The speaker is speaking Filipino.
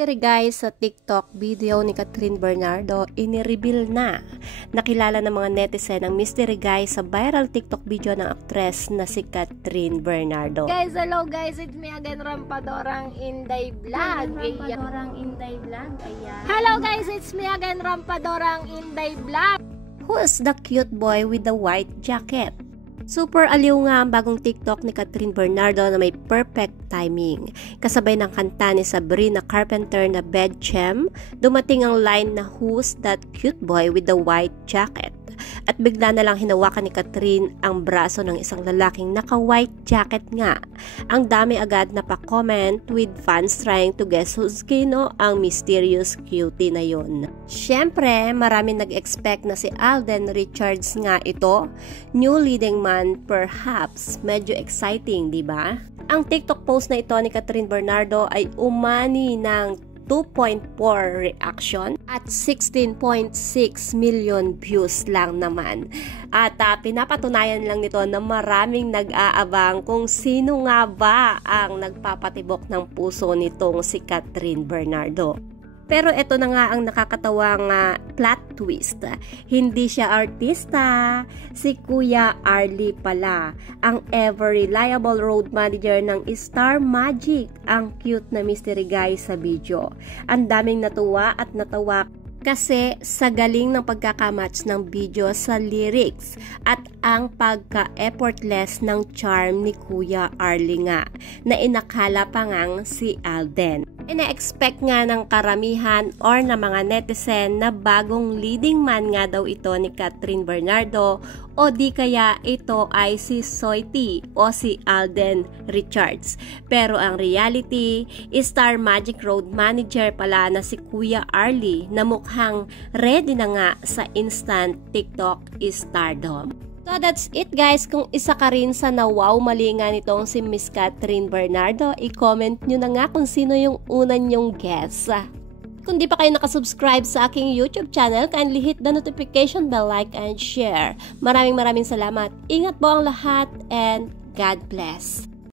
Mystery guys, sa TikTok video ni Catherine Bernardo, inireveal na. Nakilala ng mga netizen ang mystery guys sa viral TikTok video ng aktres na si Catherine Bernardo. Guys, hello guys, it's me again, Rampadorang Inday Vlog. Rampadorang Inday Vlog, ayan. Hello guys, it's me again, Rampadorang Inday Vlog. Who is the cute boy with the white jacket? Super aliw nga ang bagong TikTok ni Catherine Bernardo na may perfect timing. Kasabay ng kanta ni Sabrina Carpenter na Bedchem, dumating ang line na "Who's that cute boy with the white jacket?" At bigla na lang hinawakan ni Catherine ang braso ng isang lalaking naka-white jacket nga. Ang dami agad na pa-comment with fans trying to guess who's kino ang mysterious cutie na yun. Syempre, marami nag-expect na si Alden Richards nga ito. New leading man perhaps. Medyo exciting, di ba? Ang TikTok post na ito ni Catherine Bernardo ay umani ng 2.4 reaction at 16.6 million views lang naman. At pinapatunayan lang nito na maraming nag-aabang kung sino nga ba ang nagpapatibok ng puso nitong si Catherine Bernardo. Pero ito na nga ang nakakatawang plot twist. Hindi siya artista, si Kuya Arlie pala, ang ever reliable road manager ng Star Magic, ang cute na mystery guy sa video. Ang daming natuwa at natawa kasi sa galing ng pagkakamatch ng video sa lyrics at ang pagka-effortless ng charm ni Kuya Arlie nga na inakala pa ngang si Alden. Ina-expect nga ng karamihan or ng mga netizen na bagong leading man nga daw ito ni Catherine Bernardo o di kaya ito ay si Soiti o si Alden Richards. Pero ang reality, Star Magic Road Manager pala na si Kuya Arlie na mukhang ready na nga sa instant TikTok stardom. So that's it guys. Kung isa ka rin sa nawaw malinga nitong si Miss Catherine Bernardo, i-comment nyo na nga kung sino yung una nyong guess. Kung di pa kayo nakasubscribe sa aking YouTube channel, kindly hit the notification bell, like and share. Maraming salamat. Ingat po ang lahat and God bless.